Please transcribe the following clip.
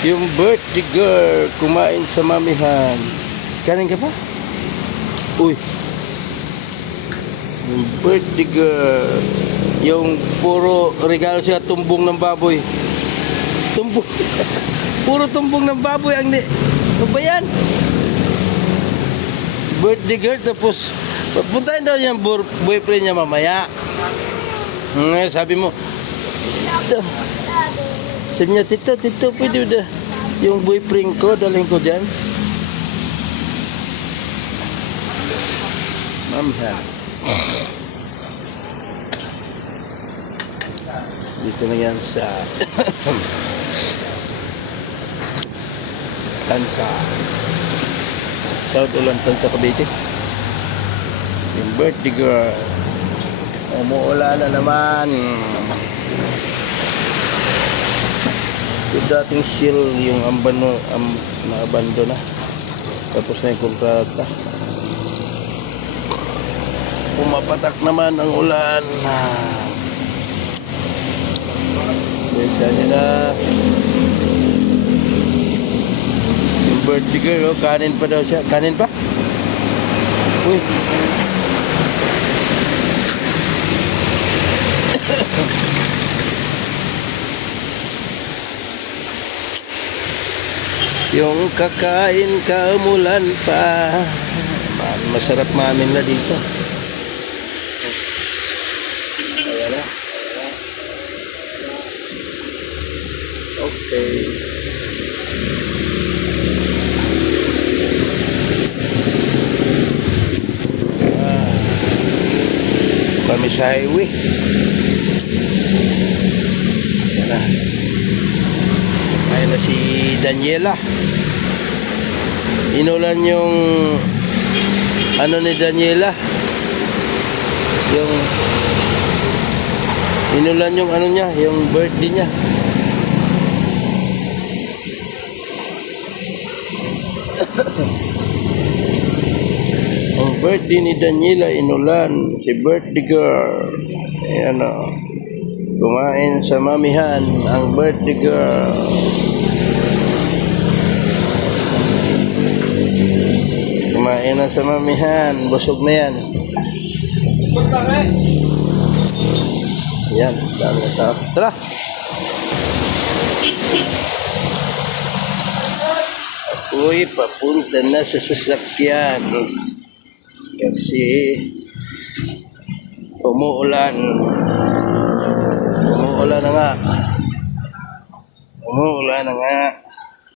Yung birthday girl kumain sa mamihan. Kanin ka pa? Uy. Yung birthday girl. Yung puro regalo siya tumbong ng baboy. Tumbong. Puro tumbong ng baboy ang ano ba yan? Birthday girl tapos puntahin daw yung boyfriend niya mamaya. Ngayon sabi mo, sabi niya, tito, pwede ba yung boyfriend ko, dalhin ko dyan? Mamihan. Dito na yan sa Tansa. South Ulan, Tansa, Cavite. Yung birthday girl. Umuulan na naman. Yung dating shield, yung na-abando na. Tapos na yung kontrata. Pumapatak naman ang ulan. Bisa nila. Yung birthday girl, kanin pa daw siya. Kanin pa? Uy. Yung kakain ka umulan pa. Masarap mamin na dito. Ayan na. Okay. Kami sa highway. Ayan na. Ayan na si Daniela. Inulan yung ano ni Daniela, yung inulan yung ano niya, yung birthday niya. Ang birthday ni Daniela inulan, si birthday girl. Ayan o, kumain sa mamihan ang birthday girl. Kumain na sa mamihan. Busog na yan. Yan. Dami na tao. Tara. Ako'y papunta na sa sasakyan. Kasi umuulan. Umuulan na nga. Umuulan na nga.